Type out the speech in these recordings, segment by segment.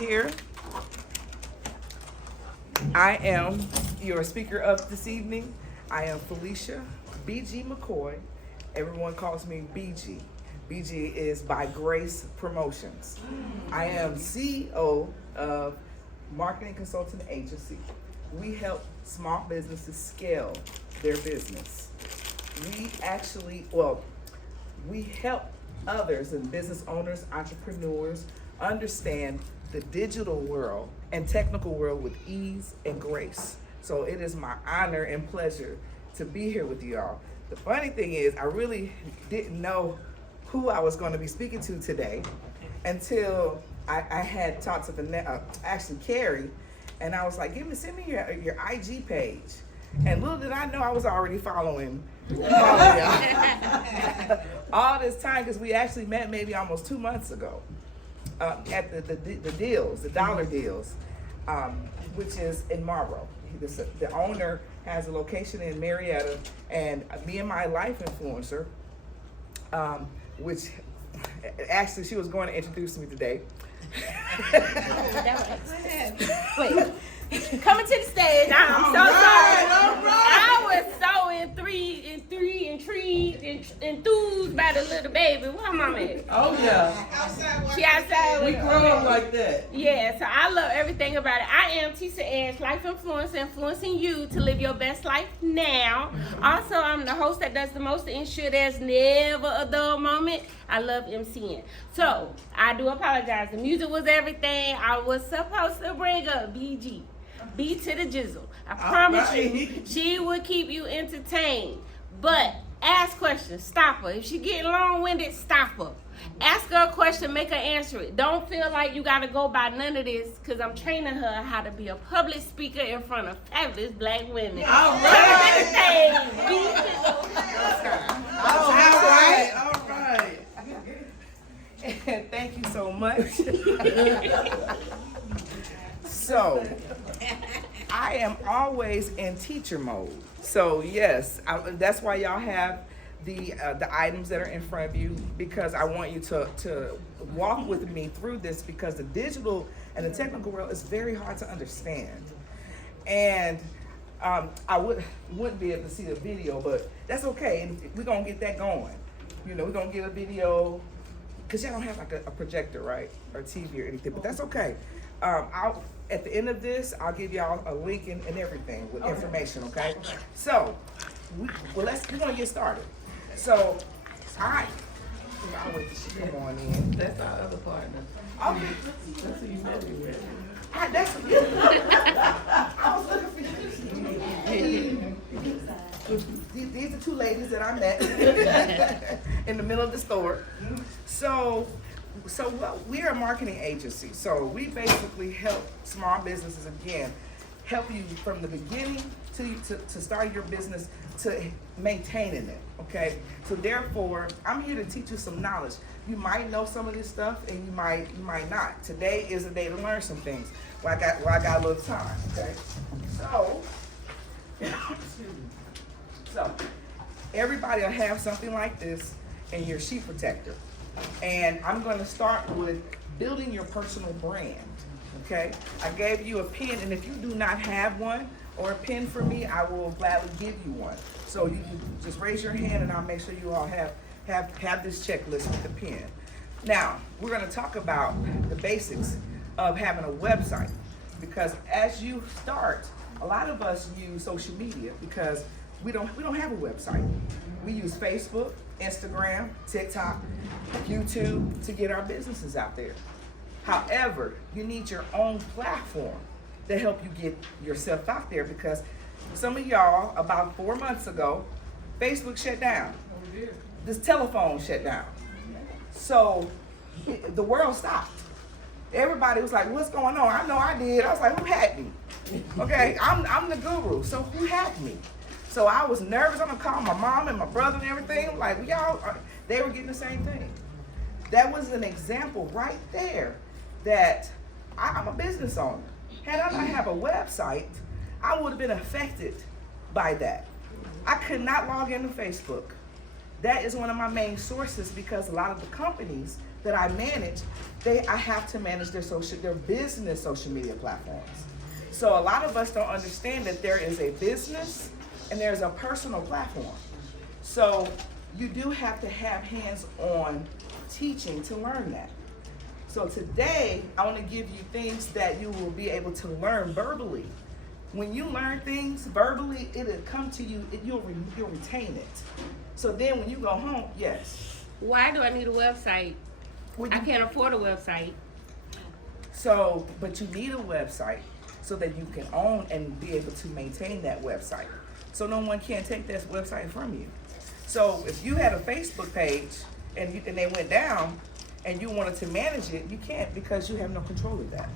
Here, I am your speaker of this evening. I am Felicia BG McCoy. Everyone calls me BG. BG is by Grace Promotions. I am CEO of Marketing Consulting Agency. We help small businesses scale their business. We help others and business owners, entrepreneurs understand the digital world and technical world with ease and grace. So it is my honor and pleasure to be here with you all. The funny thing is, I really didn't know who I was going to be speaking to today until I had talked to actually Carrie, and I was like, send me your IG page. And little did I know I was already following y'all all this time, because we actually met maybe almost 2 months ago at the deals, the dollar deals, which is in Marlboro. The owner has a location in Marietta, and me and my life influencer, which actually she was going to introduce me today. Wait, coming to the stage. I'm so sorry. I was so enthused by the little baby. Where mama at? Oh yeah. She outside. We grew up like that. Yeah, so I love everything about it. I am Tisa Edge, life influencer, influencing you to live your best life now. Also, I'm the host that does the most to ensure there's never a dull moment. I love MCing. So, I do apologize. The music was everything. I was supposed to bring up BG. B to the jizzle. I promise you, she will keep you entertained. But ask questions, stop her. If she getting long-winded, stop her. Ask her a question, make her answer it. Don't feel like you gotta go by none of this, because I'm training her how to be a public speaker in front of fabulous black women. All right. All right. And thank you so much. So, I am always in teacher mode. So yes, that's why y'all have the items that are in front of you, because I want you to walk with me through this, because the digital and the technical world is very hard to understand. And I wouldn't be able to see the video, but that's okay. We're gonna get that going. We're gonna get a video, because y'all don't have like a projector, right, or TV or anything, but that's okay. At the end of this, I'll give y'all a link and everything with information, okay? So, we're gonna get started. So, I'll wait till she come on in. That's our other partner. Okay. That's who you met me with. That's you. I was looking for you. These are two ladies that I met in the middle of the store. So we are a marketing agency. So we basically help small businesses, again, help you from the beginning to start your business to maintaining it, okay? So therefore, I'm here to teach you some knowledge. You might know some of this stuff and you might not. Today is a day to learn some things. Well, I got a little time, okay? So everybody will have something like this in your sheet protector. And I'm going to start with building your personal brand, okay? I gave you a pen, and if you do not have one or a pen for me, I will gladly give you one. So you can just raise your hand, and I'll make sure you all have this checklist with the pen. Now, we're going to talk about the basics of having a website, because as you start, a lot of us use social media because we don't have a website. We use Facebook, Instagram, TikTok, YouTube to get our businesses out there. However, you need your own platform to help you get yourself out there, because some of y'all, about 4 months ago, Facebook shut down. This telephone shut down. So the world stopped. Everybody was like, what's going on? I know I did. I was like, who hacked me? Okay, I'm the guru, so who hacked me? So I was nervous. I'm gonna call my mom and my brother and everything. Like, y'all, they were getting the same thing. That was an example right there that I'm a business owner. Had I not have a website, I would have been affected by that. I could not log into Facebook. That is one of my main sources, because a lot of the companies that I manage, I have to manage their business social media platforms. So a lot of us don't understand that there is a business and there's a personal platform. So you do have to have hands-on teaching to learn that. So today, I want to give you things that you will be able to learn verbally. When you learn things verbally, it'll come to you, you'll retain it. So then when you go home, yes. Why do I need a website? I can't afford a website. So, but you need a website so that you can own and be able to maintain that website. So no one can take that website from you. So if you had a Facebook page and they went down and you wanted to manage it, you can't because you have no control of that.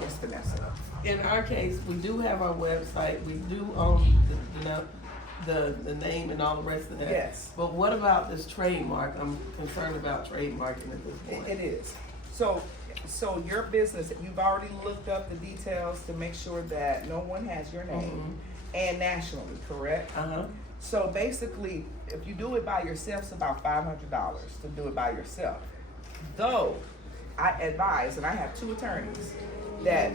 Yes, Vanessa. In our case, we do have our website. We do own the name and all the rest of that. Yes. But what about this trademark? I'm concerned about trademarking at this point. It is. So your business, you've already looked up the details to make sure that no one has your name and nationally, correct? Uh-huh. So basically, if you do it by yourself, it's about $500 to do it by yourself. Though I advise, and I have 2 attorneys that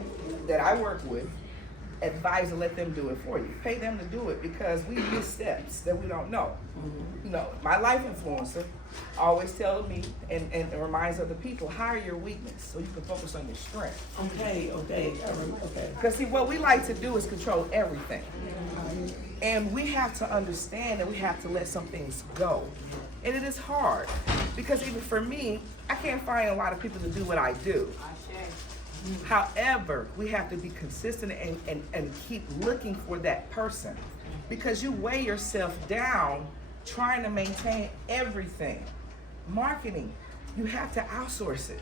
I work with, advise to let them do it for you. Pay them to do it because we miss steps that we don't know. You know, my life influencer always tells me and reminds other people, hire your weakness so you can focus on your strength. Okay. I remember. Okay. Because see, what we like to do is control everything. And we have to understand that we have to let some things go. And it is hard because even for me, I can't find a lot of people to do what I do. However, we have to be consistent and keep looking for that person because you weigh yourself down trying to maintain everything. Marketing, you have to outsource it.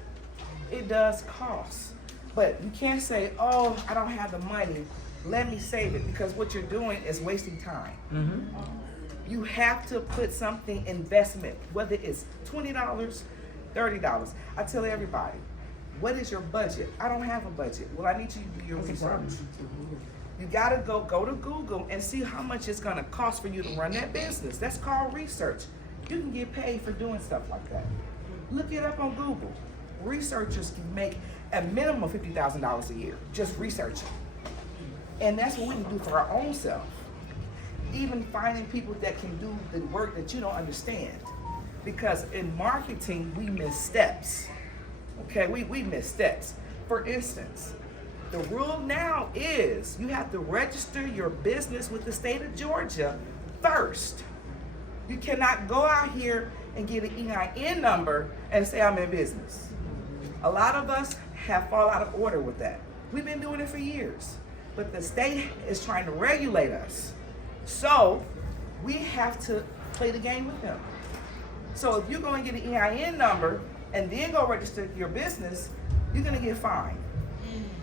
It does cost, but you can't say, oh, I don't have the money, let me save it, because what you're doing is wasting time. You have to put something investment, whether it's $20, $30. I tell everybody, what is your budget? I don't have a budget. Well, I need you to do your research. You gotta go to Google and see how much it's gonna cost for you to run that business. That's called research. You can get paid for doing stuff like that. Look it up on Google. Researchers can make a minimum of $50,000 a year just researching. And that's what we can do for our own self. Even finding people that can do the work that you don't understand. Because in marketing, we miss steps. Okay, we miss steps. For instance, the rule now is you have to register your business with the state of Georgia first. You cannot go out here and get an EIN number and say I'm in business. A lot of us have fallen out of order with that. We've been doing it for years, but the state is trying to regulate us. So we have to play the game with them. So if you're going to get an EIN number and then go register your business, you're going to get fined.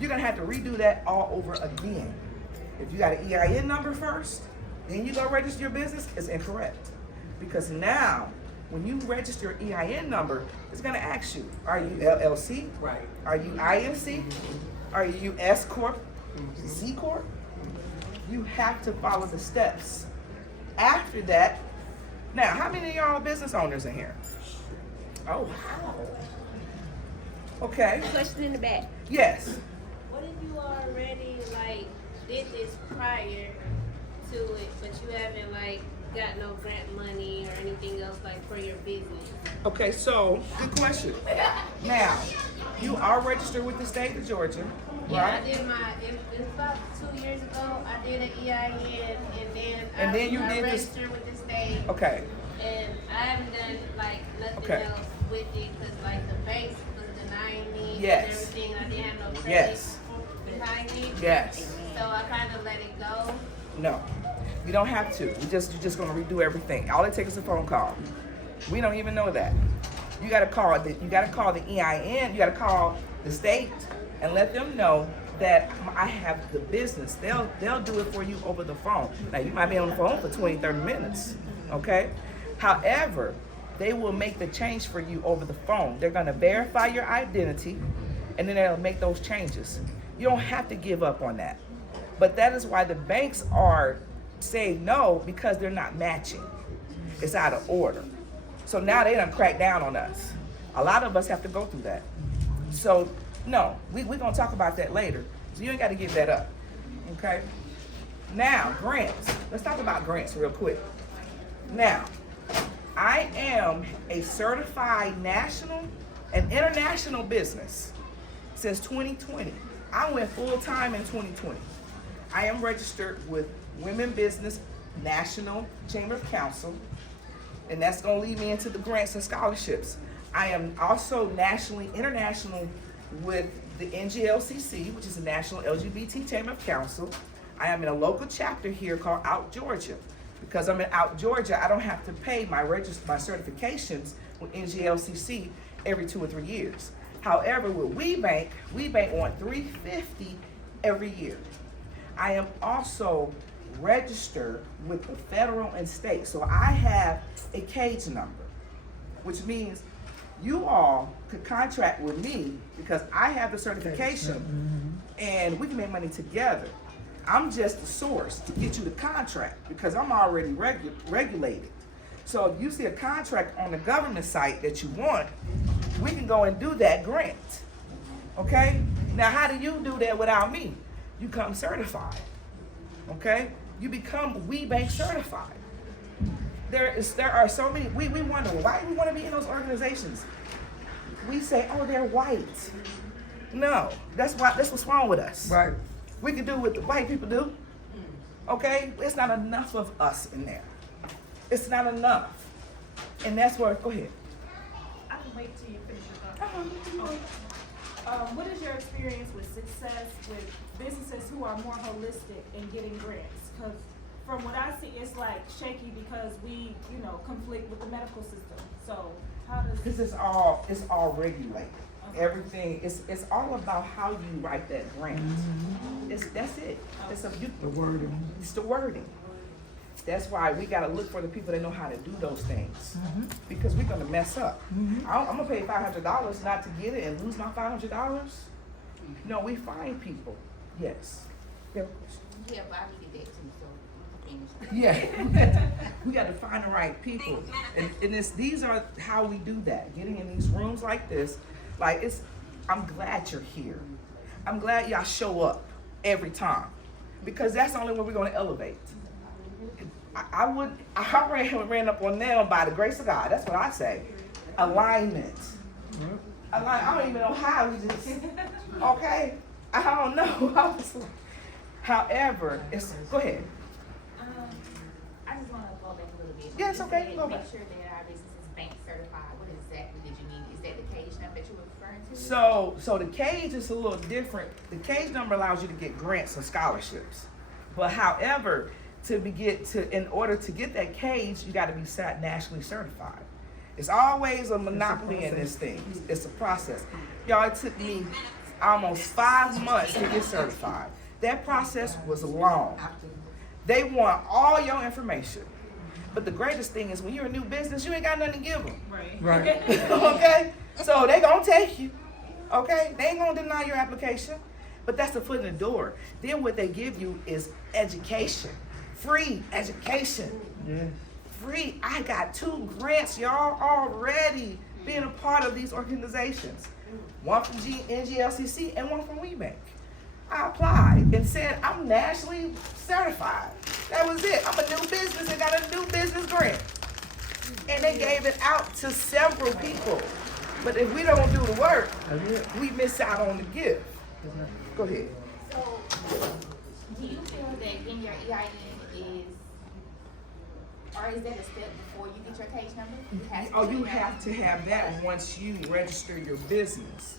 You're going to have to redo that all over again. If you got an EIN number first, then you go register your business, it's incorrect. Because now, when you register your EIN number, it's going to ask you, are you LLC? Right. Are you INC? Are you S Corp? C Corp? You have to follow the steps. After that, now, how many of y'all are business owners in here? Oh, wow. Okay. Question in the back. Yes. What if you already did this prior to it, but you haven't got no grant money or anything else for your business? Okay, so good question. Now, you are registered with the state of Georgia, Yeah, right? I did it was about 2 years ago. I did an EIN And then you I did this- registered with the state. Okay. And I haven't done nothing Okay. else with it because the banks was denying me Yes. and everything. I didn't have no credit Yes. behind me. Yes. So I kind of let it go. No, you don't have to. You're just gonna redo everything. All it takes is a phone call. We don't even know that. You gotta call the EIN. You gotta call the state and let them know that I have the business. They'll do it for you over the phone. Now you might be on the phone for 20, 30 minutes. Okay. However, they will make the change for you over the phone. They're gonna verify your identity, and then they'll make those changes. You don't have to give up on that. But that is why the banks are saying no, because they're not matching. It's out of order. So now they done crack down on us. A lot of us have to go through that. So, no, we're going to talk about that later. So you ain't got to give that up, okay? Now, grants. Let's talk about grants real quick. Now, I am a certified national and international business since 2020. I went full-time in 2020. I am registered with Women Business National Chamber of Council, and that's going to lead me into the grants and scholarships. I am also nationally, international with the NGLCC, which is the National LGBT Chamber of Council. I am in a local chapter here called Out Georgia. Because I'm in Out Georgia, I don't have to pay my certifications with NGLCC every 2 or 3 years. However, with WeBank want $350 every year. I am also registered with the federal and state, so I have a cage number, which means you all could contract with me because I have the certification and we can make money together. I'm just the source to get you the contract because I'm already regulated. So if you see a contract on the government site that you want, we can go and do that grant. Okay? Now, how do you do that without me? You come certified. Okay? You become WeBank certified. There are so many, we wonder, why do we want to be in those organizations? We say, oh, they're white. No, that's what's wrong with us. Right. We can do what the white people do. Okay? It's not enough of us in there. It's not enough. And that's where, go ahead. I can wait till you finish your thought. What is your experience with success with businesses who are more holistic in getting grants? Because from what I see, it's like shaky because we, conflict with the medical system. So how does? Because it's all regulated. Okay. Everything it's all about how you write that grant. That's it. It's The wording. It's the wording. That's why we gotta look for the people that know how to do those things. Because we're gonna mess up. I'm gonna pay $500 not to get it and lose my $500. No, we find people. Yes. You have a question? Yeah, but I needed that too, so Yeah, we got to find the right people, and these are how we do that. Getting in these rooms like this, I'm glad you're here. I'm glad y'all show up every time, because that's the only way we're going to elevate. I ran up on them by the grace of God. That's what I say. Alignment. I don't even know how we just. Okay, I don't know. However, go ahead. I just want to go back a little bit. Yes, You okay, said go make back. sure that our business is bank certified. What exactly did you mean? Is that the cage number that you were referring to? So the cage is a little different. The cage number allows you to get grants and scholarships. But however, in order to get that cage, you got to be nationally certified. It's always a monopoly in this thing. It's a process. Y'all, it took me almost 5 months to get certified. That process was long. They want all your information. But the greatest thing is when you're a new business, you ain't got nothing to give them. Right. Okay? So they gonna take you. Okay? They ain't gonna deny your application. But that's the foot in the door. Then what they give you is education. Free education. Yeah. Free. I got 2 grants, y'all, already being a part of these organizations. One from NGLCC and one from WeBank. I applied and said I'm nationally certified. That was it. I'm a new business and got a new business grant. And they gave it out to several people. But if we don't do the work, we miss out on the gift. Go ahead. So, do you feel that in your EIN is that a step before you get your cage number? You have to have that once you register your business.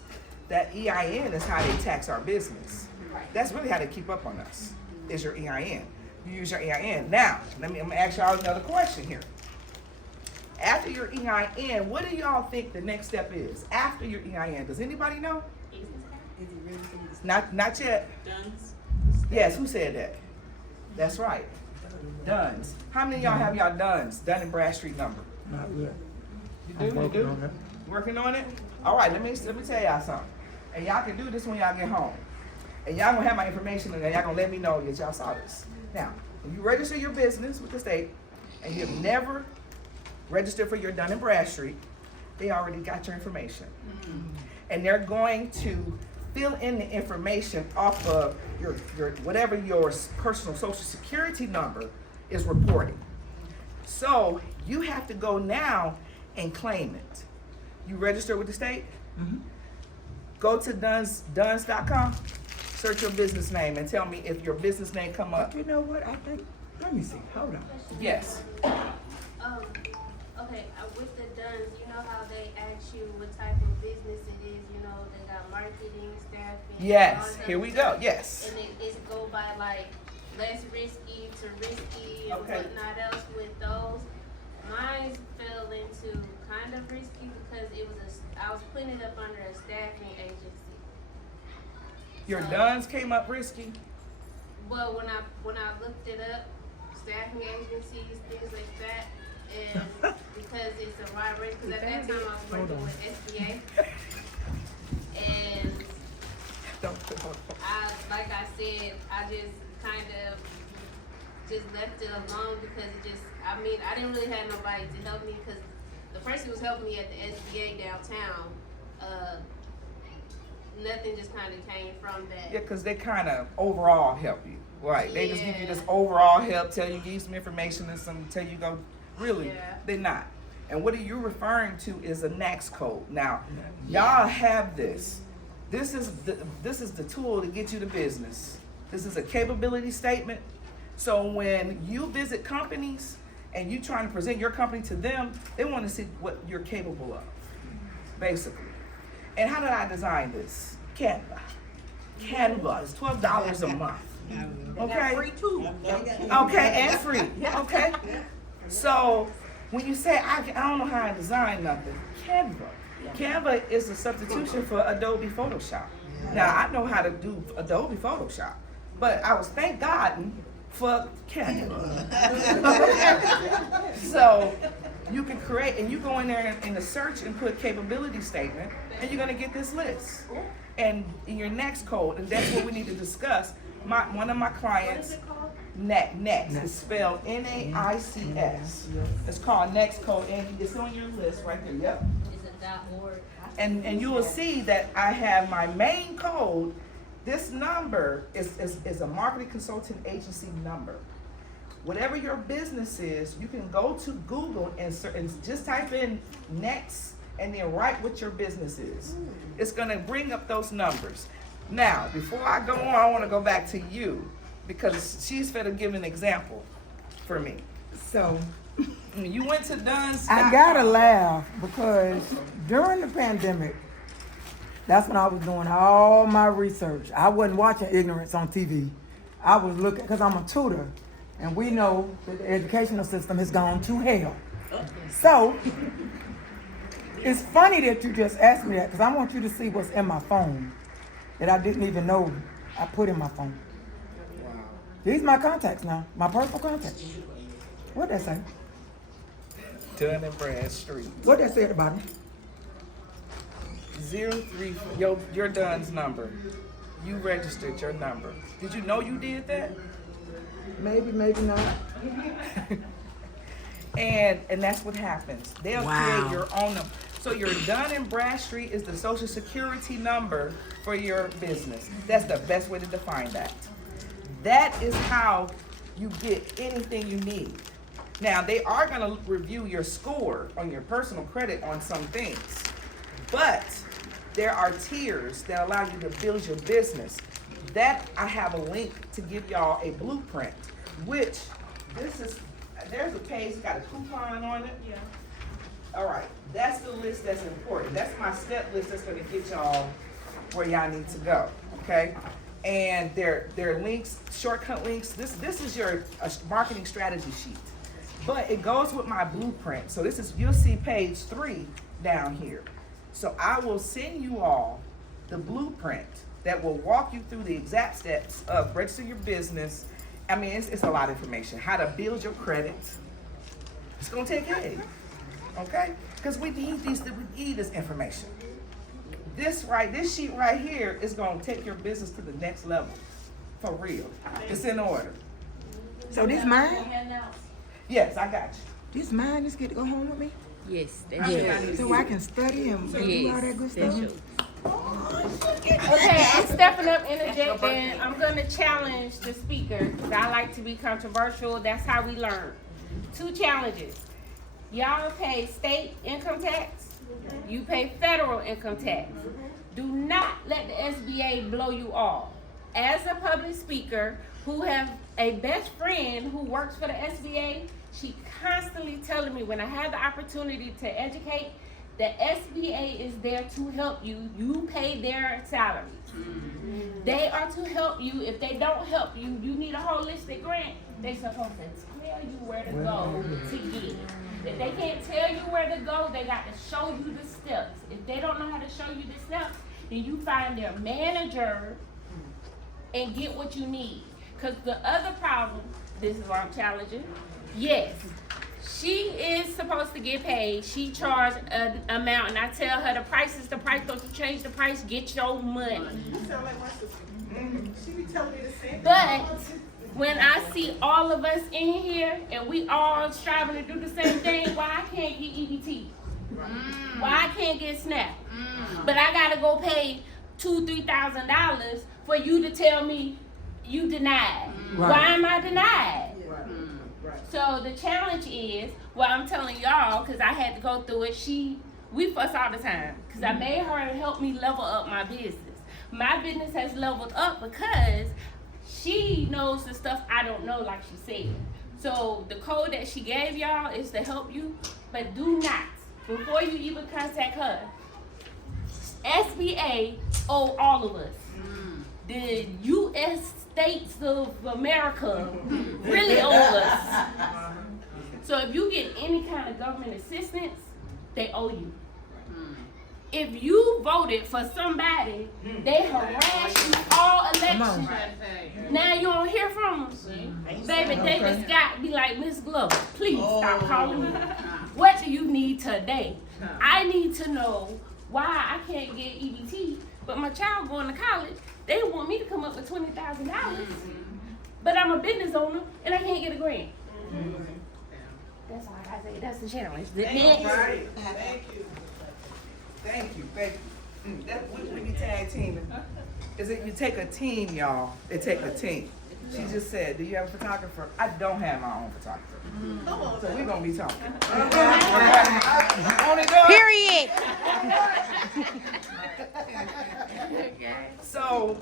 That EIN is how they tax our business. That's really how they keep up on us, is your EIN. You use your EIN. Now, I'm gonna ask y'all another question here. After your EIN, what do y'all think the next step is? After your EIN, does anybody know? Not yet. Yes, who said that? That's right. Duns. How many of y'all have y'all Duns? Dun and Bradstreet number. Not yet. You do? You do? Working on it? All right, let me tell y'all something. And y'all can do this when y'all get home. And y'all gonna have my information and y'all gonna let me know that y'all saw this. Now, when you register your business with the state and you've never registered for your Dun and Bradstreet, They already got your information. And they're going to fill in the information off of your whatever your personal social security number is reporting. So you have to go now and claim it. You register with the state? Go to duns.com, search your business name and tell me if your business name come up. You know what? I think. Let me see. Hold on. Yes. Okay, with the Duns, you know how they ask you what type of business it is, you know, they got marketing, staffing. Yes, here we go, yes. And it go by like less risky to risky and Okay. whatnot else with those. Mine fell into kind of risky because I was putting it up under a staffing agency. Your Duns came up risky? Well, when I looked it up, staffing agencies, things like that, and because it's a wide range, because at that time I was working with SBA, and like I said, I just kind of just left it alone because I didn't really have nobody to help me because the person who was helping me at the SBA downtown, nothing just kind of came from that. Yeah, because they kind of overall help you. Right. They just give you this overall help, tell you, give you some information and some, tell you go, really, Yeah. they're not. And what are you referring to is a NAICS code. Now, y'all have this. This is the tool to get you to business. This is a capability statement. So when you visit companies and you trying to present your company to them, they want to see what you're capable of, basically. And how did I design this? Canva. Canva is $12 a month. Okay. Free too. Okay, and free. Okay. So when you say I don't know how I design nothing, Canva is a substitution for Adobe Photoshop. Now I know how to do Adobe Photoshop, but I was thank God for Canva. So you can create, and you go in there in the search and put capability statement, and you're gonna get this list. And in your next code, and that's what we need to discuss. One of my clients, NAICS, it's spelled NAICS. It's called NAICS code, and it's on your list right there. Yep. It's a .org. And you will see that I have my main code. This number is a marketing consulting agency number. Whatever your business is, you can go to Google and just type in NAICS and then write what your business is. It's gonna bring up those numbers. Now, before I go on, I wanna go back to you because she's finna give an example for me. So You went to Dunn's. I gotta laugh because during the pandemic, that's when I was doing all my research. I wasn't watching Ignorance on TV. I was looking, because I'm a tutor, and we know that the educational system has gone to hell. So, it's funny that you just asked me that, because I want you to see what's in my phone that I didn't even know I put in my phone. These are my contacts now, my personal contacts. What'd that say? Dunn and Bradstreet. What'd that say at the bottom? 03, your Dunn's number. You registered your number. Did you know you did that? Maybe, maybe not. And that's what happens. They'll Wow. create your own number. So your Dun and Bradstreet is the social security number for your business. That's the best way to define that. That is how you get anything you need. Now, they are gonna review your score on your personal credit on some things, but there are tiers that allow you to build your business. That I have a link to give y'all a blueprint, which there's a page, got a coupon on it. Yeah. All right, that's the list that's important. That's my step list that's gonna get y'all where y'all need to go, okay? And they're links, shortcut links. This is your marketing strategy sheet, but it goes with my blueprint. So you'll see page 3 down here. So I will send you all the blueprint that will walk you through the exact steps of registering your business. I mean, it's a lot of information. How to build your credit. It's gonna take ages, okay? Because we need this information. This sheet right here is gonna take your business to the next level, for real. It's in order. So this mine? Yes, I got you. This mine just get to go home with me? Yes, I that's mean, true. I need to So see I it. can study and do all that good Yes, stuff. that's true. Okay, I'm stepping up, interjecting. I'm gonna challenge the speaker because I like to be controversial. That's how we learn. 2 challenges. Y'all pay state income tax. You pay federal income tax. Do not let the SBA blow you off. As a public speaker who have a best friend who works for the SBA, she constantly telling me when I have the opportunity to educate, the SBA is there to help you. You pay their salaries. They are to help you. If they don't help you, you need a holistic grant, they supposed to tell you where to go to get it. If they can't tell you where to go, they got to show you the steps. If they don't know how to show you the steps, then you find their manager and get what you need. Because the other problem, this is why I'm challenging, yes, she is supposed to get paid. She charged an amount, and I tell her the price is the price. Don't you change the price, get your money. She be telling me the same. But when I see all of us in here and we all striving to do the same thing, why I can't get EBT? Why I can't get SNAP? But I gotta go pay $2,000-$3,000 for you to tell me you denied. Right. Why am I denied? Right. So the challenge is, well, I'm telling y'all, because I had to go through it. We fuss all the time, because I made her help me level up my business. My business has leveled up because she knows the stuff I don't know, like she said. So the code that she gave y'all is to help you, but do not, before you even contact her, SBA owe all of us. The U.S. States of America really owe us. So if you get any kind of government assistance, they owe you. If you voted for somebody, they harass you all election. Now you don't hear from them. Baby, David Scott be like, Miss Glover, please stop calling me. What do you need today? I need to know why I can't get EBT, but my child going to college, they want me to come up with $20,000, but I'm a business owner and I can't get a grant. That's all I say. That's the challenge. Right. Thank you. That we be tag teaming. Is it you take a team, y'all? It take a team. She just said, do you have a photographer? I don't have my own photographer. So we're gonna be talking. Period. So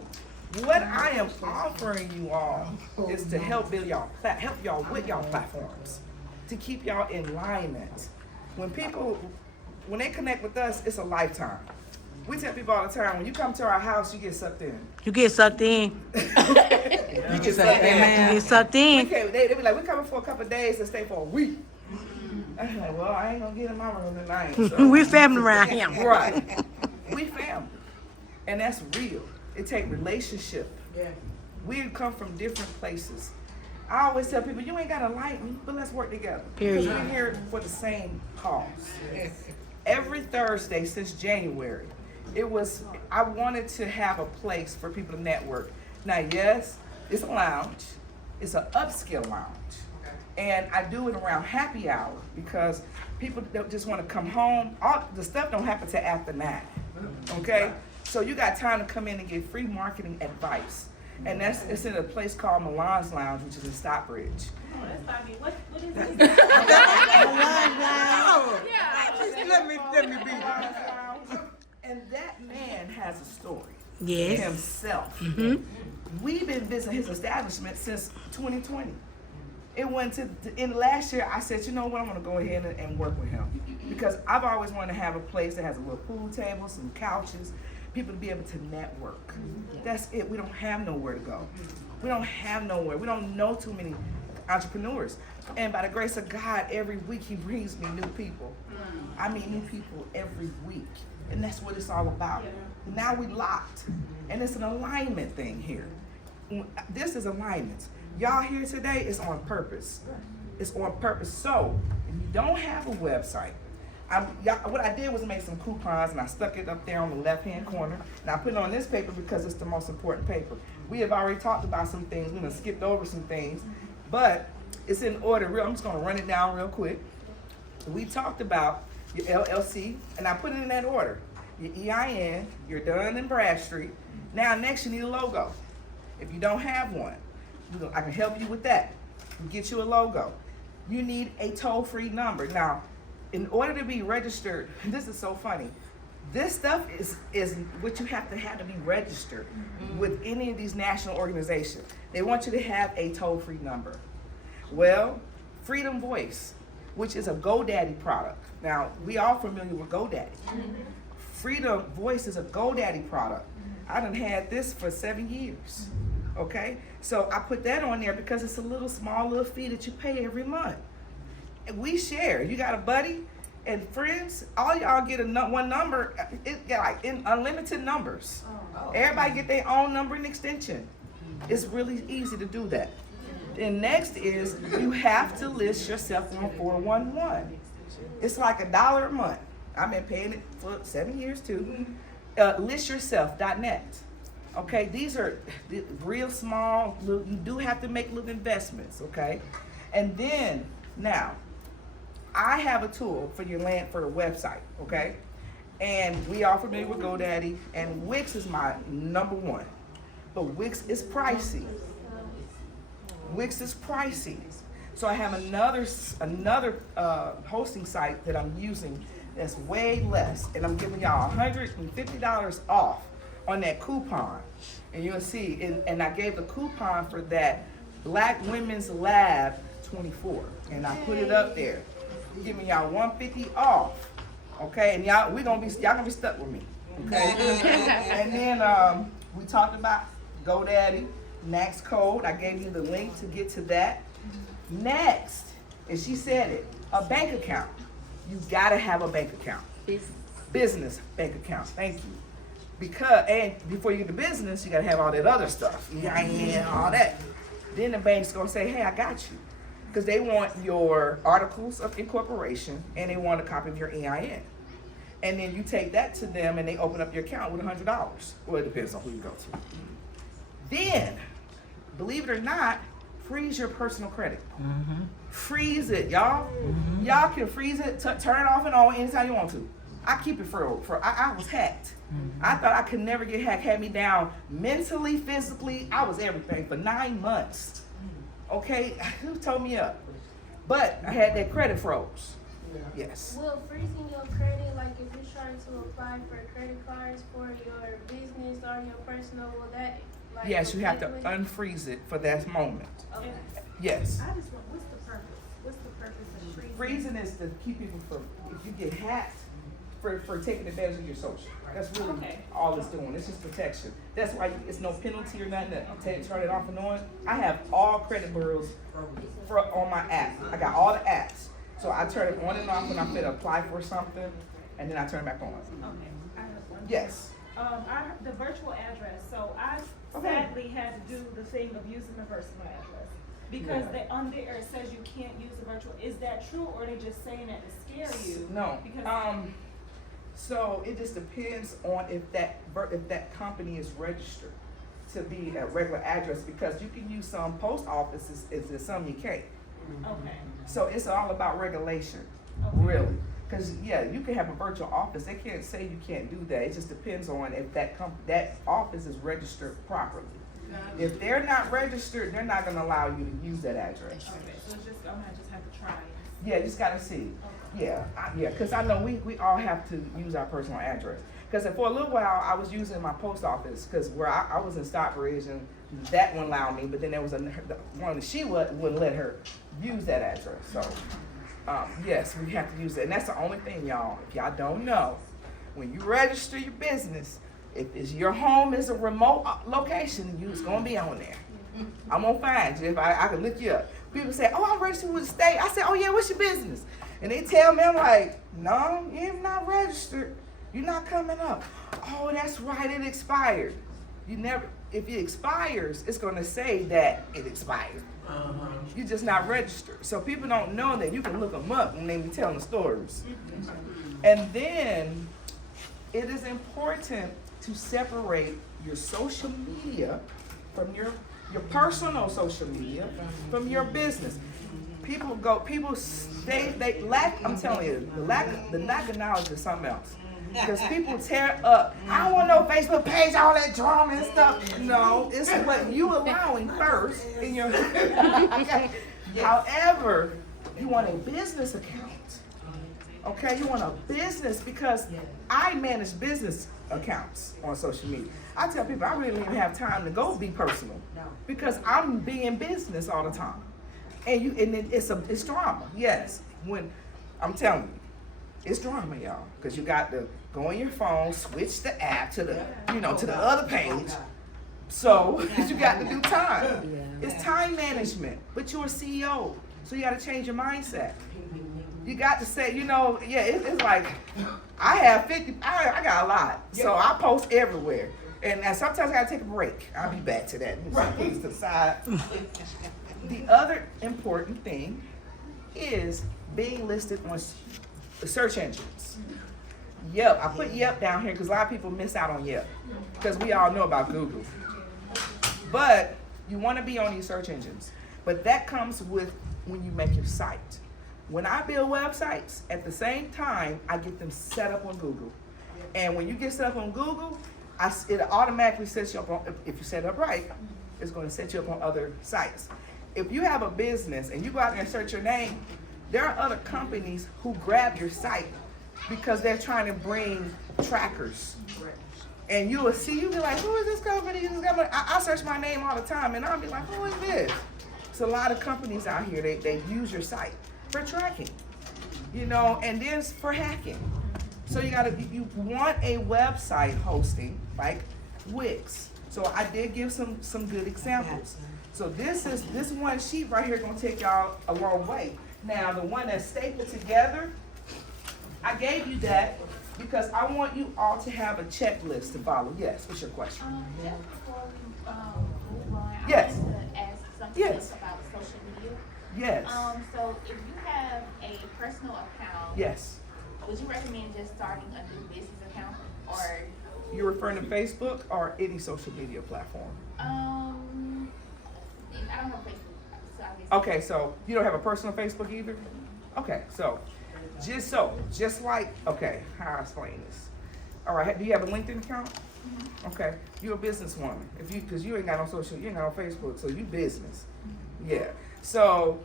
what I am offering you all is to help build y'all, help y'all with y'all platforms, to keep y'all in alignment. When they connect with us, it's a lifetime. We tell people all the time, when you come to our house, you get sucked in. You get sucked in. You get sucked in. You get sucked in. They be like, we're coming for a couple of days and stay for a week. I'm like, well, I ain't gonna get in my room tonight. So. We family around here. Right. We family. And that's real. It takes relationship. Yeah. We come from different places. I always tell people, you ain't gotta like me, but let's work together. Because Period. we're here for the same cause. Every Thursday since January, I wanted to have a place for people to network. Now, yes, it's a lounge. It's an upscale lounge. And I do it around happy hour because people don't just want to come home. All the stuff don't happen till after 9. Okay? So you got time to come in and get free marketing advice. And it's in a place called Milan's Lounge, which is in Stockbridge. Oh, that's not me. What is it? Let me be. And that man has a story. Yes. Himself. We've been visiting his establishment since 2020. It went to in last year. I said, you know what? I'm gonna go ahead and work with him because I've always wanted to have a place that has a little pool table, some couches, people to be able to network. That's it. We don't have nowhere to go. We don't have nowhere. We don't know too many entrepreneurs. And by the grace of God, every week he brings me new people. I meet new people every week. And that's what it's all about. Now we locked. And it's an alignment thing here. This is alignment. Y'all here today is on purpose. It's on purpose. So, if you don't have a website, what I did was make some coupons and I stuck it up there on the left-hand corner. And I put it on this paper because it's the most important paper. We have already talked about some things. We're going to skip over some things. But it's in order. I'm just going to run it down real quick. we talked about your LLC, and I put it in that order. Your EIN, your Dun and Bradstreet. Now next you need a logo. If you don't have one, I can help you with that. We'll get you a logo. You need a toll-free number. Now, in order to be registered, this is so funny. This stuff is what you have to be registered with any of these national organizations. They want you to have a toll-free number. Well, Freedom Voice, which is a GoDaddy product. Now, we all familiar with GoDaddy. Freedom Voice is a GoDaddy product. I done had this for 7 years. Okay? So I put that on there because it's a small little fee that you pay every month. And we share. You got a buddy and friends, all y'all get one number. It got like unlimited numbers. Everybody get their own number and extension. It's really easy to do that. Then next is you have to list yourself on 411. It's like $1 a month. I've been paying it for 7 years too. Listyourself.net. Okay, these are real small. You do have to make little investments. Okay, and then now I have a tool for your website. Okay, and we are familiar with GoDaddy, and Wix is my number one, but Wix is pricey. Wix is pricey. So I have another hosting site that I'm using that's way less, and I'm giving y'all $150 off on that coupon. And you'll see, and I gave the coupon for that Black Women's Lab 24, and I put it up there, giving y'all $150 off. Okay, and y'all gonna be stuck with me. Okay, and then we talked about GoDaddy, Next Code. I gave you the link to get to that. Next, and she said it, a bank account. You gotta have a bank account. Business bank account. Thank you. And before you get to business, you gotta have all that other stuff. Yeah, all that. Then the bank's gonna say, hey, I got you. Because they want your articles of incorporation and they want a copy of your EIN. And then you take that to them and they open up your account with $100. Well, it depends on who you go to. Then, believe it or not, freeze your personal credit. Freeze it, y'all. Y'all can freeze it, turn it off and on anytime you want to. I keep it I was hacked. I thought I could never get hacked. Had me down mentally, physically. I was everything for 9 months. Okay, who told me up? But I had that credit froze. Yes. Will freezing your credit, like if you're trying to apply for credit cards for your business or your personal, will that like? Yes, you have to unfreeze it for that moment. Okay. Yes. I just want, what's the purpose? What's the purpose of freezing? Freezing is to keep people from, if you get hacked, for taking advantage of your social. That's really all it's doing. It's just protection. That's why it's no penalty or nothing to turn it off and on. I have all credit bureaus on my app. I got all the apps. So I turn it on and off when I'm going to apply for something, and then I turn it back on. Okay, I have one. Yes. The virtual address. So I sadly had to do the thing of using the personal address because on there it says you can't use the virtual. Is that true, or are they just saying that to scare you? No. Because so it just depends on if that company is registered to be a regular address, because you can use some post offices and some you can't. Okay. So it's all about regulation, really. Because you can have a virtual office. They can't say you can't do that. It just depends on if that office is registered properly. If they're not registered, they're not going to allow you to use that address. Okay. So it's just I'm gonna just have to try it. Yeah, you just gotta see. Yeah, because I know we all have to use our personal address. Because for a little while, I was using my post office, because where I was in Stockbridge, and that one allowed me, but then there was one that she wouldn't let her use that address. So, yes, we have to use it. And that's the only thing, y'all. If y'all don't know, when you register your business, if your home is a remote location, it's going to be on there. I'm going to find you. If I can look you up. People say, oh, I'm registered with the state. I say, oh, yeah, what's your business? And they tell me, I'm like, no, you're not registered. You're not coming up. Oh, that's right, it expired. If it expires, it's going to say that it expired. You're just not registered. So people don't know that. You can look them up when they be telling the stories. And then it is important to separate your social media from your personal social media from your business. People they lack, I'm telling you, the lack of knowledge is something else. Because people tear up, I don't want no Facebook page, all that drama and stuff. No, it's what you allowing first in your, however, you want a business account. Okay, you want a business, because I manage business accounts on social media. I tell people I really don't even have time to go be personal because I'm being business all the time. And it's drama. Yes, when I'm telling you, it's drama, y'all, because you got to go on your phone, switch the app to the to the other page. So you got to do time. It's time management. But you're a CEO, so you got to change your mindset. You got to say, it's like I have 50. I got a lot, so I post everywhere, and sometimes I got to take a break. I'll be back to that. Put this to the side. The other important thing is being listed on search engines. Yep, I put Yep down here because a lot of people miss out on Yep because we all know about Google. But you want to be on these search engines. But that comes with when you make your site. When I build websites, at the same time, I get them set up on Google. And when you get set up on Google, it automatically sets you up on, if you set it up right, it's going to set you up on other sites. If you have a business and you go out there and search your name, there are other companies who grab your site because they're trying to bring trackers. And you will see, you'll be like, who is this company? I search my name all the time and I'll be like, who is this? It's a lot of companies out here, they use your site for tracking, and then for hacking. So you want a website hosting like Wix. So I did give some good examples. So this one sheet right here gonna take y'all a long way. Now the one that's stapled together, I gave you that because I want you all to have a checklist to follow. Yes, what's your question? Just before we move on, Yes. I wanted to ask something Yes. about social media. Yes. So if you have a personal account, Yes. would you recommend just starting a new business account, or You're referring to Facebook or any social media platform? I don't have Facebook, so I guess. Okay, so you don't have a personal Facebook either? Okay, so how I explain this? All right, do you have a LinkedIn account? Okay, you're a businesswoman. Because you ain't got no social, you ain't got no Facebook, so you business. Yeah. So,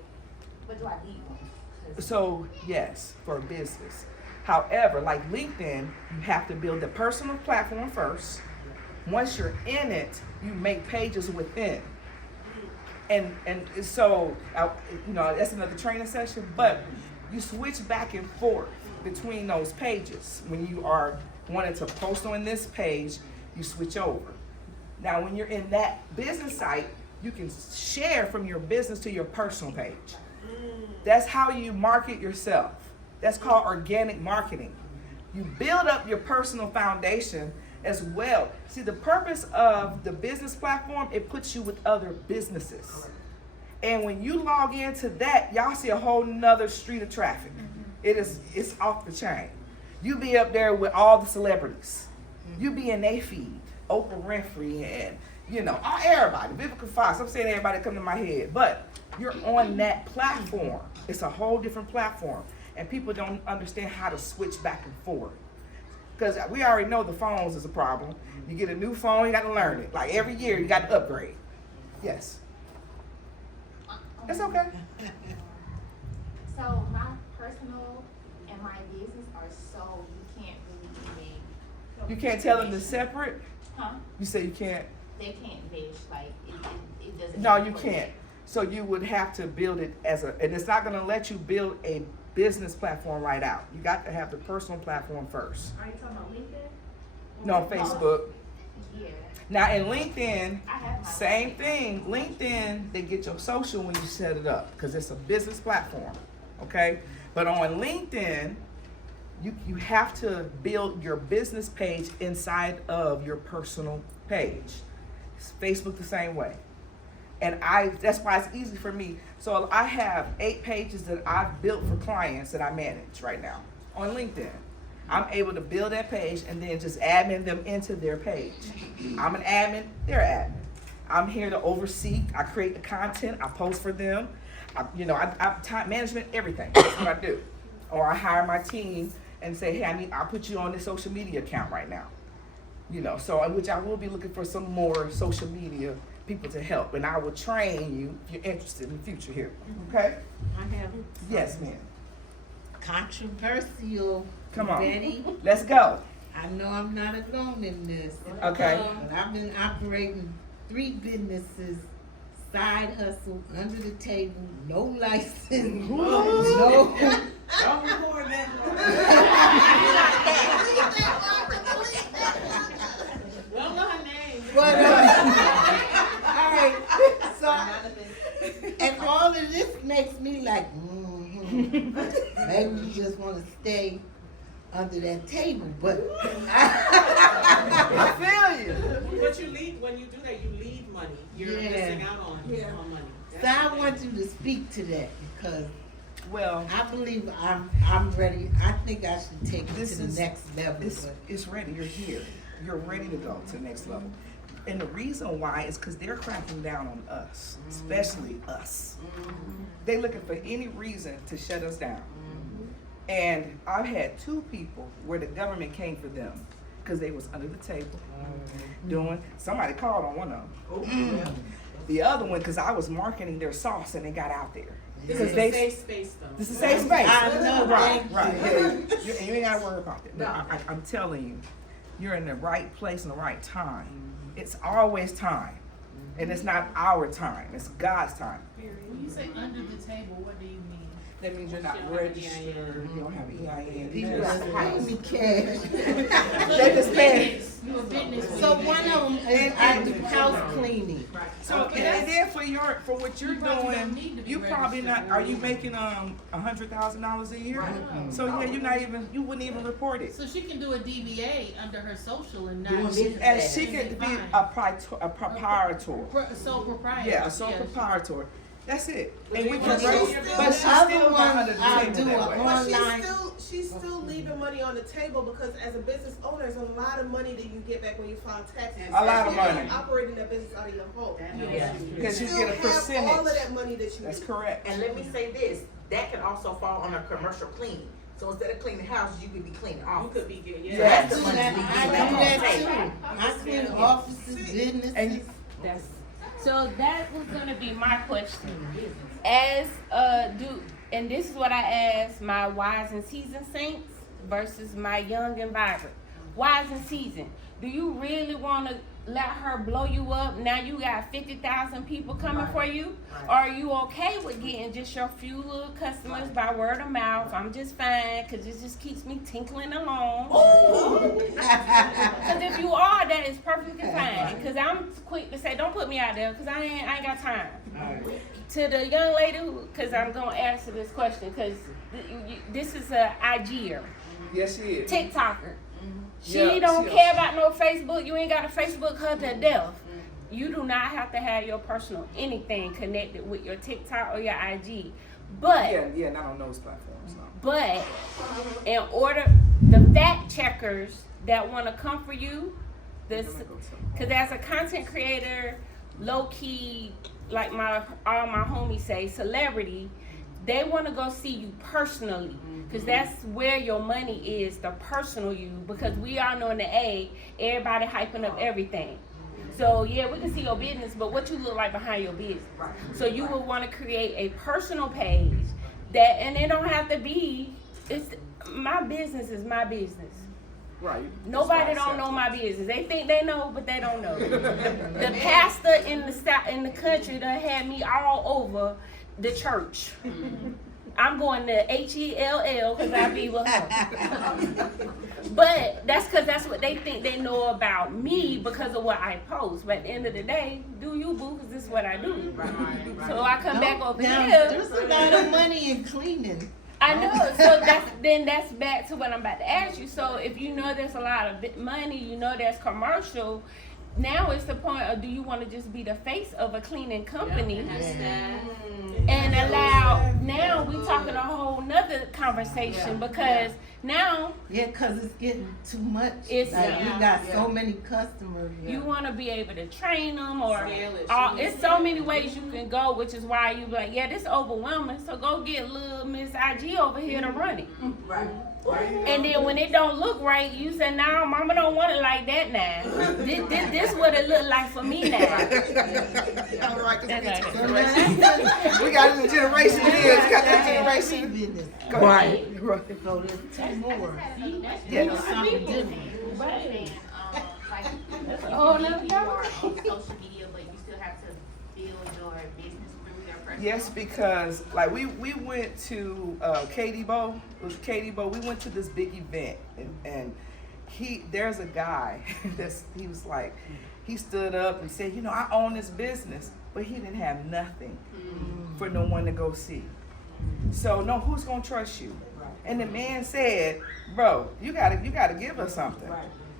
But do I need one? so yes, for business. However, like LinkedIn, you have to build the personal platform first. Once you're in it, you make pages within. And so, that's another training session, but you switch back and forth between those pages. When you are wanting to post on this page, you switch over. Now, when you're in that business site, you can share from your business to your personal page. That's how you market yourself. That's called organic marketing. You build up your personal foundation as well. See, the purpose of the business platform, it puts you with other businesses. And when you log into that, y'all see a whole nother street of traffic. It's off the chain. You be up there with all the celebrities. You be in their feed, Oprah Winfrey and, everybody, Vivica Fox. I'm saying everybody come to my head, but you're on that platform. It's a whole different platform. And people don't understand how to switch back and forth. Because we already know the phones is a problem. You get a new phone, you got to learn it. Like every year, you got to upgrade. Yes. It's okay. So my personal and my business are so you can't really even. You can't tell them they're separate? Huh? You say you can't? They can't mesh, like it doesn't. No, you can't. So you would have to build it and it's not going to let you build a business platform right out. You got to have the personal platform first. Are you talking about LinkedIn? No, Facebook. Yeah. Now in LinkedIn, I have my same thing. LinkedIn, they get your social when you set it up because it's a business platform, okay? But on LinkedIn, you have to build your business page inside of your personal page. Facebook the same way. And that's why it's easy for me. So I have 8 pages that I've built for clients that I manage right now on LinkedIn. I'm able to build that page and then just admin them into their page. I'm an admin, they're an admin. I'm here to oversee. I create the content, I post for them. I time management, everything. That's what I do. Or I hire my team and say, hey, I'll put you on this social media account right now. So which I will be looking for some more social media people to help, and I will train you if you're interested in the future here. Okay? I have Yes, ma'am. controversial. Come on. Betty, Let's go. I know I'm not alone in this. Okay. But I've been operating 3 businesses, side hustle, under the table, no license, no. Don't record that. We don't know her name. But, all right, so, and all of this makes me like, maybe you just want to stay under that table, but I feel you. But you leave, when you do that, you leave money. You're Yeah. missing out on money. so I want you to speak to that because Well, I believe I'm ready. I think I should take it This to is- the next level. it's ready. You're here. You're ready to go to the next level. And the reason why is because they're cracking down on us, especially us. They're looking for any reason to shut us down. And I've had 2 people where the government came for them because they was under the table doing. Somebody called on one of them. The other one because I was marketing their sauce and they got out there. This Because is they a safe space, though. This is a safe space. I know, Right, thank right. you. Yeah, you ain't gotta worry about that. No, I'm telling you, you're in the right place and the right time. It's always time. And it's not our time, it's God's time. When you say under the table, what do you mean? That means you're not registered, you don't have an EIN. People you just just- pay me cash. They just pay. You a business. So one of them is I do house cleaning. So, and then for what you're probably don't need doing, to be you probably not, registered. are you making $100,000 a year? So yeah, you wouldn't even report it. So she can do a DBA under her social and not. And she could be a proprietor. Sole proprietor. Yeah, a sole proprietor. That's it. And we But can she's raise, still- but she's other still not ones under the I table do that a way. But online. she's still leaving money on the table because as a business owner, there's a lot of money that you get back when you file taxes. A lot of Especially money. Operating that business out of your home. Because you still get a have all percentage. of that money that you That's get. correct. And let me say this, that can also fall under commercial cleaning. So instead of cleaning houses, you could be cleaning You offices. could be good, yeah. Yes. That's the money we I get do back on the that table. too. I clean offices, businesses. And you, So that was gonna be my question. And this is what I asked my wise and seasoned saints versus my young and vibrant. Wise and seasoned, do you really wanna let her blow you up? Now you got 50,000 people coming for you? Or are you okay with getting just your few little customers by word of mouth? I'm just fine, cause it just keeps me tinkling along. Cause if you are, that is perfectly fine. Cause I'm quick to say, don't put me out there, cause I ain't got time. To the young lady who, cause I'm gonna answer this question, cause this is a IGer, yes, she is. TikToker. She Yeah, don't she care is. about no Facebook. You ain't got a Facebook her to death. You do not have to have your personal anything connected with your TikTok or your IG. But Yeah, not on those platforms, no. but in order, the fact checkers that want to come for you, this, because as a content creator, low key, like all my homies say, celebrity, they want to go see you personally, because that's where your money is, the personal you. Because we all know in the A, everybody hyping up everything. So yeah, we can see your business, but what you look like behind your business. So you would want to create a personal page that, and it don't have to be. It's my business is my business. Right. Nobody don't know my business. They think they know, but they don't know. The pastor in the country done had me all over the church. I'm going to HELL because I be with her. But that's because that's what they think they know about me because of what I post. But at the end of the day, do you, boo, because this is what I do. So I come back over Now, here. there's a lot of money in cleaning. I know. So that's back to what I'm about to ask you. So if you know there's a lot of money, you know there's commercial. Now it's the point of, do you want to just be the face of a cleaning company and allow now we talking a whole nother conversation because now Yeah, 'cause it's getting too much. It's- like, yeah. we got so many customers. you want to be able to train them, or Scale it. it's so many ways you can go, which is why you be like, yeah, this overwhelming. So go get little Miss IG over here to run it. Right. And then when it don't look right, you say, "Nah, Mama don't want it like that now. This what it look like for me now." All right, 'cause we Okay. get to generation. We got the generation here. We got that generation. Business. Go Right. ahead. Right. So there's two more. Yes. Something different. Right. Like, Oh, you no, are no. on social media, but you still have to build your business through your personal. Yes, because like we went to Katie Bo. It was Katie Bo. We went to this big event, and there's a guy he was like, he stood up and said, you know, I own this business, but he didn't have nothing for no one to go see. So no, who's gonna trust you? And the man said, bro, you gotta give us something.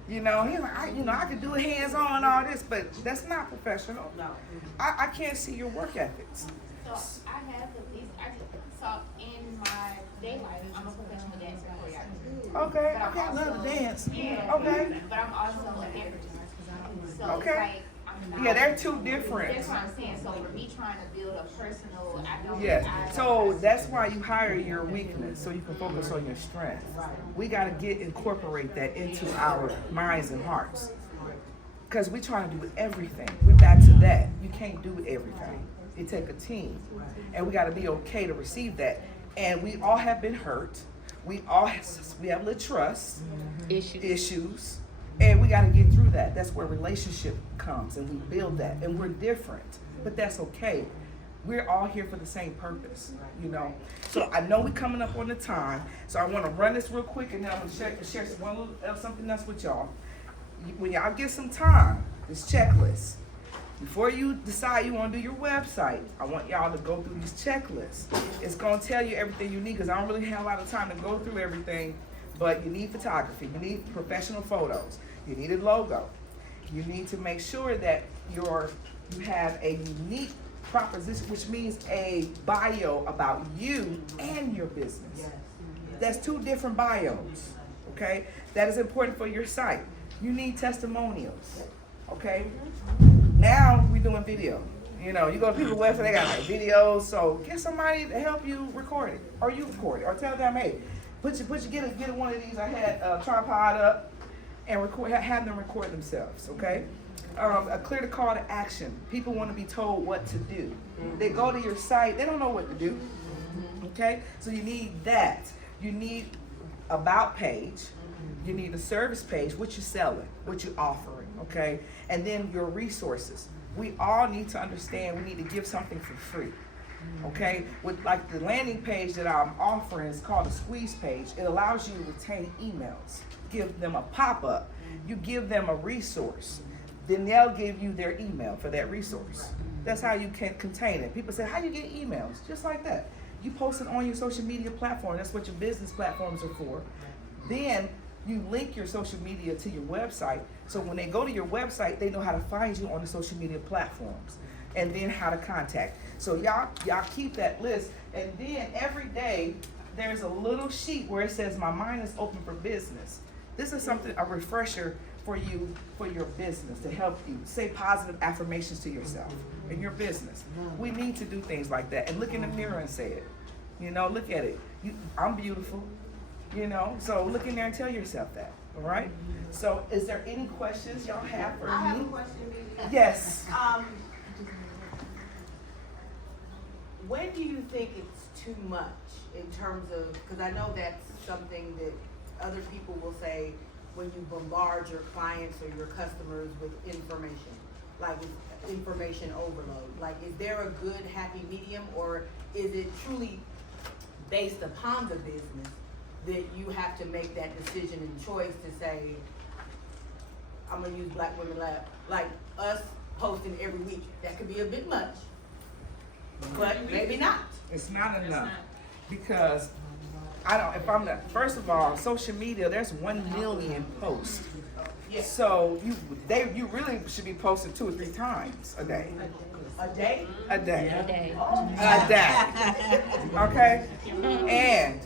You know, he's like, I could do it hands on and all this, but that's not professional. No. I can't see your work ethics. So I have so in my day life, I'm a professional dancer choreographer. Okay, But I'm I love to also- dance. Yeah. Okay. But I'm also a therapist. So Okay. it's like, I'm not. Yeah, they're two different. That's what I'm saying. So for me trying to build a personal, I don't. Yes, I so don't- that's why you hire your weakness, so you can focus on your strength. We gotta incorporate that into our minds and hearts. Cause we trying to do everything. We back to that. You can't do everything. It take a team. And we gotta be okay to receive that. And we all have been hurt. We have little trust issues. And we gotta get through that. That's where relationship comes and we build that. And we're different, but that's okay. We're all here for the same purpose, you know. So I know we're coming up on the time, so I want to run this real quick, and then I'm gonna share something else with y'all. When y'all get some time, this checklist. Before you decide you want to do your website, I want y'all to go through these checklists. It's gonna tell you everything you need, because I don't really have a lot of time to go through everything. But you need photography, you need professional photos, you need a logo. You need to make sure that you have a unique proposition, which means a bio about you and your business. That's two different bios, okay? That is important for your site. You need testimonials, okay? Now we're doing video. You know, you go to people's website, they got like videos, so get somebody to help you record it, or you record it, or tell them, hey, get one of these. I had a tripod up and have them record themselves, okay? A clear call to action. People want to be told what to do. They go to your site, they don't know what to do, okay? So you need that. You need about page. You need a service page, what you're selling, what you're offering, okay? And then your resources. We all need to understand we need to give something for free. Okay, with like the landing page that I'm offering is called a squeeze page. It allows you to retain emails, give them a pop-up, you give them a resource, then they'll give you their email for that resource. That's how you can contain it. People say, how do you get emails? Just like that. You post it on your social media platform. That's what your business platforms are for. Then you link your social media to your website, so when they go to your website, they know how to find you on the social media platforms, and then how to contact. So y'all keep that list, and then every day there's a little sheet where it says my mind is open for business. This is a refresher for you, for your business, to help you say positive affirmations to yourself in your business. We need to do things like that, and look in the mirror and say it. You know, look at it. I'm beautiful. You know, so look in there and tell yourself that. All right. So, is there any questions y'all have for me? I have a question, Beadle. Yes. When do you think it's too much in terms of, because I know that's something that other people will say when you bombard your clients or your customers with information, like it's information overload. Like, is there a good happy medium, or is it truly based upon the business that you have to make that decision and choice to say, I'm gonna use Black Women Lab, like us posting every week, that could be a bit much, but maybe not. It's not enough, because first of all, social media, there's 1 million posts Yes. So you really should be posting 2 or 3 times a day. A day? A day. A day. A day. Okay? And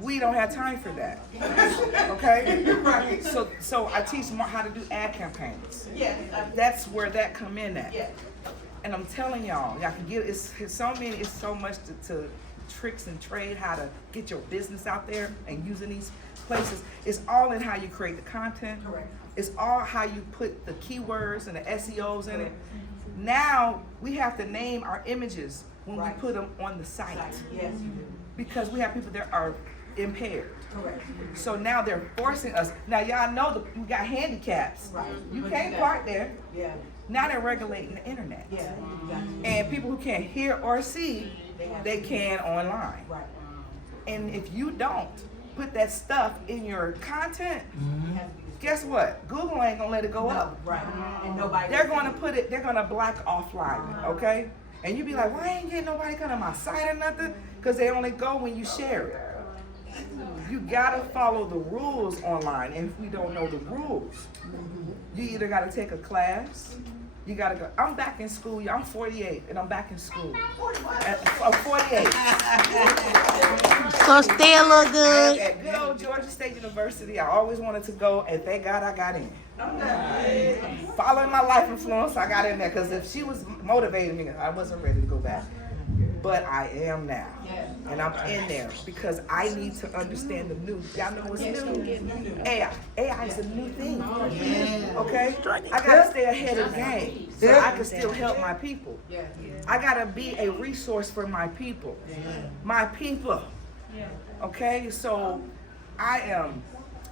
we don't have time for that. Okay? Right. So I teach more how to do ad campaigns. Yeah. That's where that come in at. Yeah. And I'm telling y'all can get it's so much to tricks and trade how to get your business out there and using these places. It's all in how you create the content. Correct. It's all how you put the keywords and the SEOs in it. Now we have to name our images when we put them on the site. Yes, you do. Because we have people that are impaired. Correct. So now they're forcing us. Now y'all know we got handicaps. Right. You But can't got- park there. Yeah. Now they're regulating the internet. Yeah. Gotcha. And people who can't hear or see, they can online. Right. And if you don't put that stuff in your content, It has to be guess what? Google ain't gonna let it go up. Right. And nobody. They're gonna they're gonna black offline it, okay? And you be like, why ain't getting nobody come to my site or nothing? Because they only go when you share it. You gotta follow the rules online, and if we don't know the rules, you either gotta take a class, you gotta go. I'm back in school, I'm 48, and I'm back in school. I'm 48. So still look good. At good old Georgia State University, I always wanted to go, and thank God I got in. Following my life influence, I got in there, because if she was motivating me, I wasn't ready to go back. But I am now. And I'm in there because I need to understand the new. Y'all know what's new? AI. AI is a new thing. Okay? I gotta stay ahead of the game so I can still help my people. I gotta be a resource for my people. My people. Okay? So I am,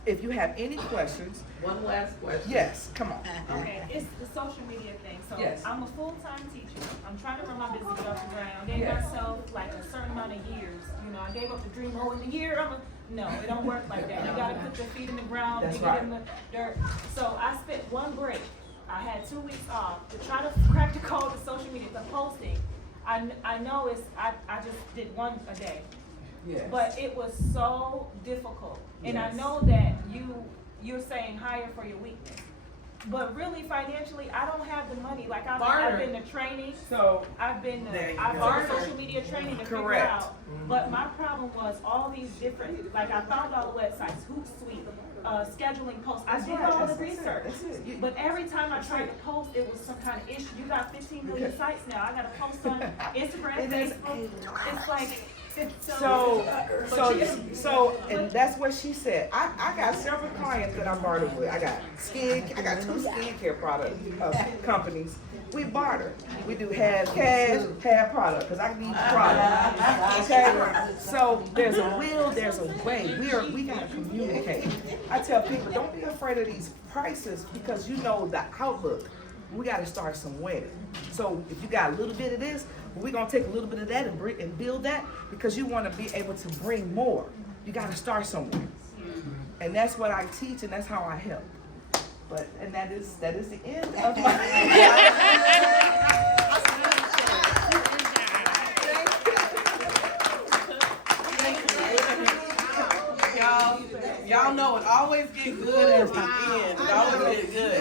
if you have any questions. One last question. Yes, come on. Okay, it's the social media thing. So Yes. I'm a full-time teacher. I'm trying to run my business off the ground. Gave Yes. myself like a certain amount of years. You know, I gave up the dream. Oh, in the year, no, it don't work like that. You gotta put your feet in the ground, That's dig right. it in the dirt. So I spent one break. I had 2 weeks off to try to crack the code to social media, the posting. I know I just did one a day. Yes. But it was so difficult. And I Yes. know that you're saying hire for your weakness. But really financially, I don't have the money. Like I've been to training. So I've been there you I've go. done social media training to figure Correct. out. But my problem was all these different, like I found all the websites, Hootsuite, scheduling posts. I did all the research. That's it. But every time I tried to post, it was some kind of issue. You got 15 million sites now. I got to post on Instagram, It is Facebook. It's like, So, and that's what she said. I got several clients that I bartered with. I got 2 skincare product companies. We barter. We do half cash, half product, because I need product. Okay? So there's a will, there's a way. We gotta communicate. I tell people, don't be afraid of these prices because you know the outlook. We gotta start somewhere. So if you got a little bit of this, we're gonna take a little bit of that and build that because you wanna be able to bring more. You gotta start somewhere. And that's what I teach and that's how I help. And that is the end of my Y'all know it always get good at the end. It always get good.